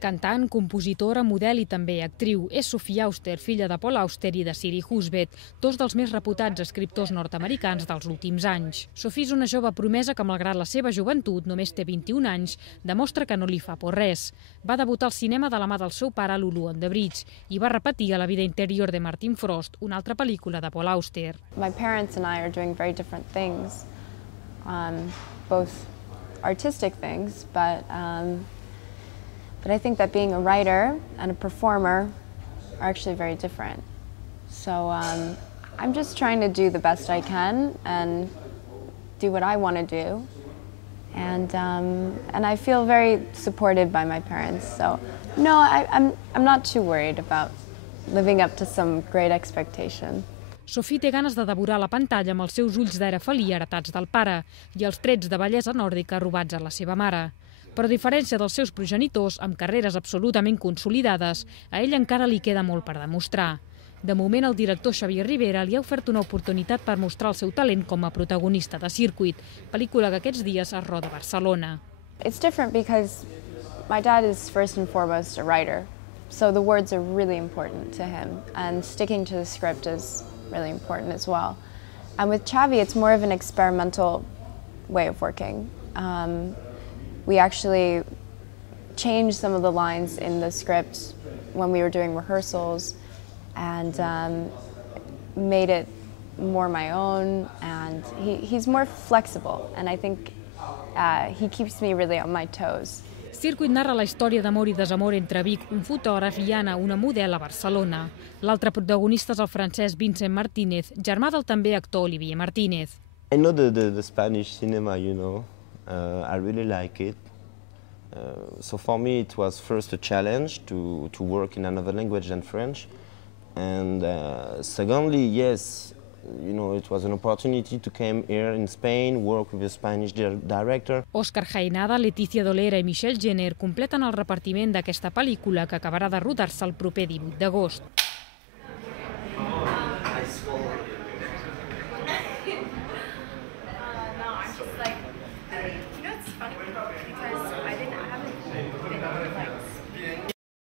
Cantant, compositora, model i també actriu. És Sophie Auster, filla de Paul Auster i de Siri Husband, dos dels més reputats escriptors nord-americans dels últims anys. Sophie és una jove promesa que, malgrat la seva joventut, només té 21 anys, demostra que no li fa por res. Va debutar al cinema de la mà del seu pare a Lulu on the Bridge i va repetir a La vida interior de Martin Frost, una altra pel·lícula de Paul Auster. My parents and I are doing very different things, both artistic things, but I think that being a writer and a performer are actually very different. So I'm just trying to do the best I can and do what I want to do. And I feel very supported by my parents. So no, I'm not too worried about living up to some great expectation. Sophie té ganes de devorar la pantalla amb els seus ulls d'era felí heretats del pare i els trets de bellesa nòrdica robats a la seva mare. Però a diferència dels seus progenitors, amb carreres absolutament consolidades, a ell encara li queda molt per demostrar. De moment, el director Xavier Ribera li ha ofert una oportunitat per mostrar el seu talent com a protagonista de Circuit, pel·lícula que aquests dies es roda a Barcelona. It's different because my dad is first and foremost a writer, so the words are really important to him, and sticking to the script is really important as well. And with Xavi, it's more of an experimental way of working. We actually changed some of the lines in the script when we were doing rehearsals and made it more my own, and he's more flexible, and I think he keeps me really on my toes. Circuit narra la història d'amor i desamor entre Vic, un fotògraf, i Anna, una model a Barcelona. L'altre protagonista és el francès Vincent Martínez, germà del també actor Olivier Martínez. I know the Spanish cinema, you know. I really like it. So for me it was first a challenge to work in another language than French. And secondly, yes, you know, it was an opportunity to come here in Spain, work with a Spanish director. Òscar Jaenada, Leticia Dolera i Michelle Jenner completen el repartiment d'aquesta pel·lícula que acabarà de rodar-se el proper 18 d'agost.